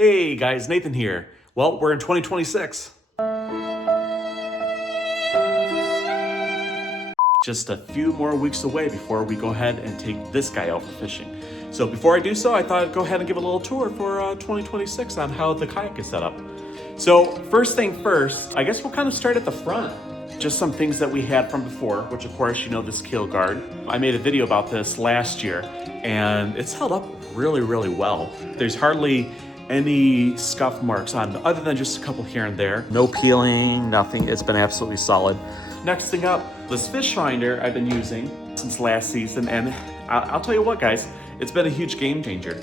Hey guys, Nathan here. Well, we're in 2026. Just a few more weeks away before we go ahead and take this guy out for fishing. So before I do so, I thought I'd go ahead and give a little tour for 2026 on how the kayak is set up. So first thing first, I guess we'll kind of start at the front. Just some things that we had from before, which of course, you know, this keel guard. I made a video about this last year and it's held up really, really well. There's hardly any scuff marks on it, other than just a couple here and there. No peeling, nothing. It's been absolutely solid. Next thing up, this fish finder I've been using since last season, and I'll tell you what, guys, it's been a huge game changer.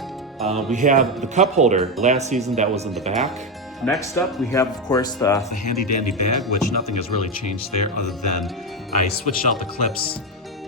We have the cup holder. Last season that was in the back. Next up, we have, of course, the handy dandy bag, which nothing has really changed there other than I switched out the clips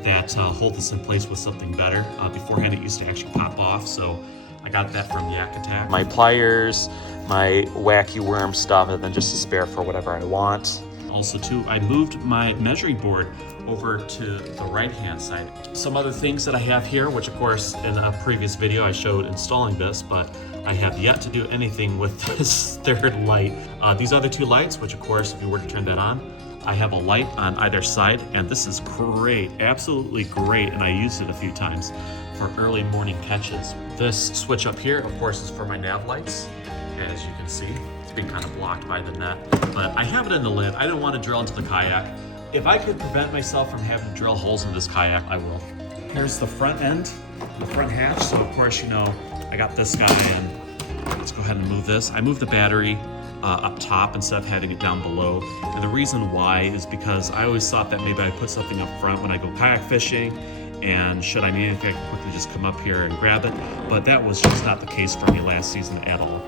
that hold this in place with something better. Beforehand, it used to actually pop off, so I got that from Yak Attack. My pliers, my wacky worm stuff, and then just a spare for whatever I want. Also too, I moved my measuring board over to the right-hand side. Some other things that I have here, which of course in a previous video I showed installing this, but I have yet to do anything with this third light. These other two lights, which of course if you were to turn that on, I have a light on either side, and this is great, absolutely great, and I used it a few times for early morning catches. This switch up here, of course, is for my nav lights. As you can see, it's being kind of blocked by the net, but I have it in the lid. I don't want to drill into the kayak. If I could prevent myself from having to drill holes in this kayak, I will. Here's the front end, the front hatch. So of course, you know, I got this guy in. Let's go ahead and move this. I moved the battery up top instead of having it down below. And the reason why is because I always thought that maybe I put something up front when I go kayak fishing, and should I need anything, I can quickly just come up here and grab it. But that was just not the case for me last season at all.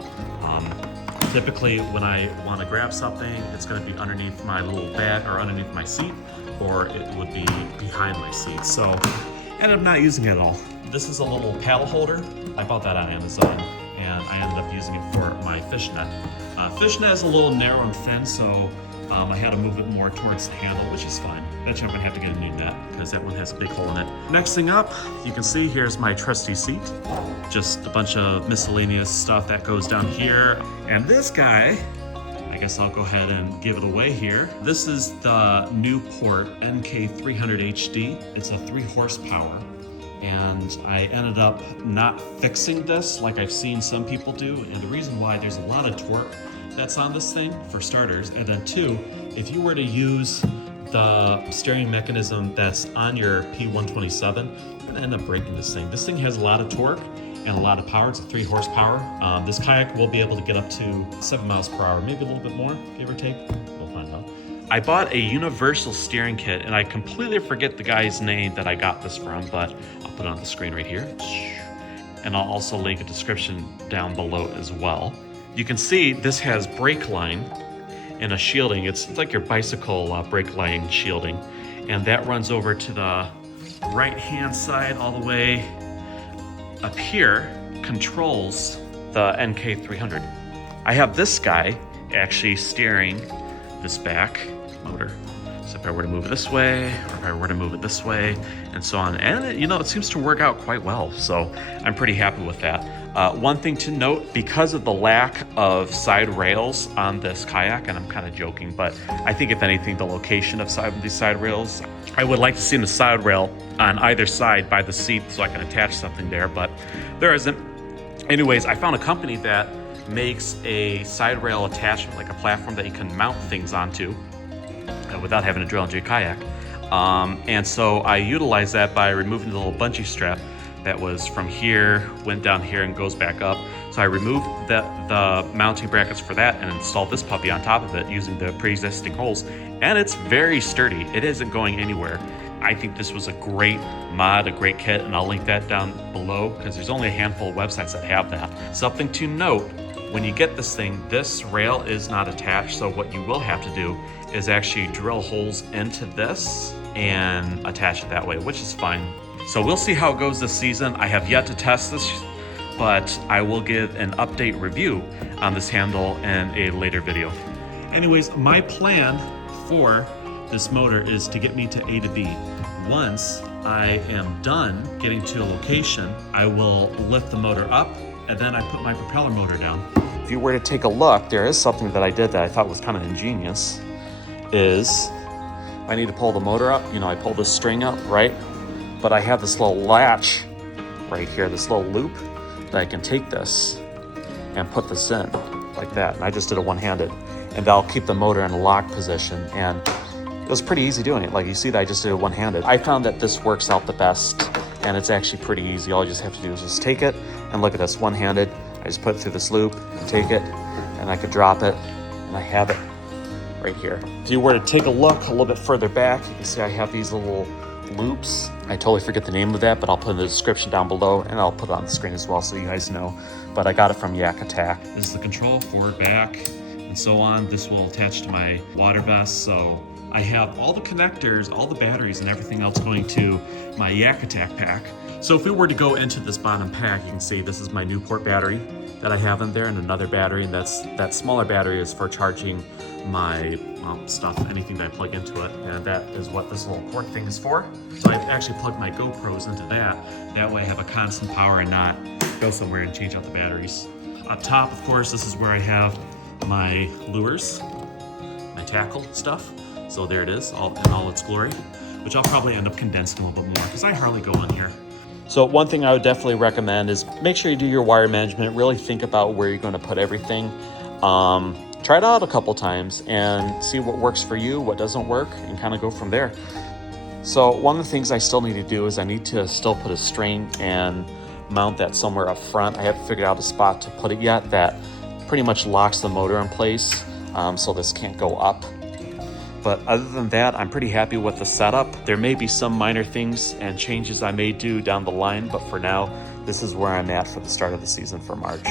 Typically, when I want to grab something, it's going to be underneath my little bag or underneath my seat, or it would be behind my seat. So I ended up not using it at all. This is a little paddle holder. I bought that on Amazon, and I ended up using it for my fish net. Fish net is a little narrow and thin, so I had to move it more towards the handle, which is fine. Eventually I'm gonna have to get a new net because that one has a big hole in it. Next thing up, you can see here's my trusty seat. Just a bunch of miscellaneous stuff that goes down here. And this guy, I guess I'll go ahead and give it away here. This is the Newport NK300 HD. It's a 3 horsepower. And I ended up not fixing this like I've seen some people do. And the reason why, there's a lot of torque that's on this thing, for starters. And then two, if you were to use the steering mechanism that's on your P127, you're gonna end up breaking this thing. This thing has a lot of torque and a lot of power. It's a 3 horsepower. This kayak will be able to get up to 7 miles per hour, maybe a little bit more, give or take. We'll find out. I bought a universal steering kit, and I completely forget the guy's name that I got this from, but I'll put it on the screen right here. And I'll also link a description down below as well. You can see this has brake line and a shielding. It's like your bicycle brake line shielding. And that runs over to the right-hand side all the way up here, controls the NK300. I have this guy actually steering this back motor. So if I were to move it this way, or if I were to move it this way, and so on. And it, you know, it seems to work out quite well. So I'm pretty happy with that. One thing to note, because of the lack of side rails on this kayak, and I'm kind of joking, but I think if anything, the location of these side rails, I would like to see the side rail on either side by the seat so I can attach something there, but there isn't. Anyways, I found a company that makes a side rail attachment, like a platform that you can mount things onto without having to drill into your kayak. And so I utilized that by removing the little bungee strap that was from here, went down here and goes back up. So I removed the mounting brackets for that and installed this puppy on top of it using the pre-existing holes. And it's very sturdy. It isn't going anywhere. I think this was a great mod, a great kit, and I'll link that down below because there's only a handful of websites that have that. Something to note, when you get this thing, this rail is not attached, so what you will have to do is actually drill holes into this and attach it that way, which is fine. So we'll see how it goes this season. I have yet to test this, but I will give an update review on this handle in a later video. Anyways, my plan for this motor is to get me to A to B. Once I am done getting to a location, I will lift the motor up, and then I put my propeller motor down. if you were to take a look, there is something that I did that I thought was kind of ingenious, is I need to pull the motor up, I pull this string up, right? But I have this little latch right here, this little loop that I can take this and put this in like that. And I just did it one-handed, and that'll keep the motor in a lock position. And it was pretty easy doing it. Like you see that I just did it one-handed. I found that this works out the best, and it's actually pretty easy. All you just have to do is just take it, and look at this, one-handed. I just put it through this loop and take it, and I could drop it, and I have it right here. If you were to take a look a little bit further back, you can see I have these little loops. I totally forget the name of that, but I'll put in the description down below, and I'll put it on the screen as well so you guys know. But I got it from Yak Attack. This is the control, forward, back, and so on. This will attach to my water vest, so I have all the connectors, all the batteries, and everything else going to my Yak Attack pack. So if we were to go into this bottom pack, you can see this is my Newport battery that I have in there, and another battery, and that smaller battery is for charging my stuff, anything that I plug into it, and that is what this little port thing is for. So I actually plug my GoPros into that. That way I have a constant power and not go somewhere and change out the batteries. Up top, of course, this is where I have my lures, my tackle stuff. So there it is, in all its glory, which I'll probably end up condensing a little bit more because I hardly go on here. So one thing I would definitely recommend is make sure you do your wire management, really think about where you're going to put everything. Try it out a couple times and see what works for you, what doesn't work, and kind of go from there. So one of the things I still need to do is I need to still put a string and mount that somewhere up front. I haven't figured out a spot to put it yet that pretty much locks the motor in place, so this can't go up. But other than that, I'm pretty happy with the setup. There may be some minor things and changes I may do down the line, but for now, this is where I'm at for the start of the season for March.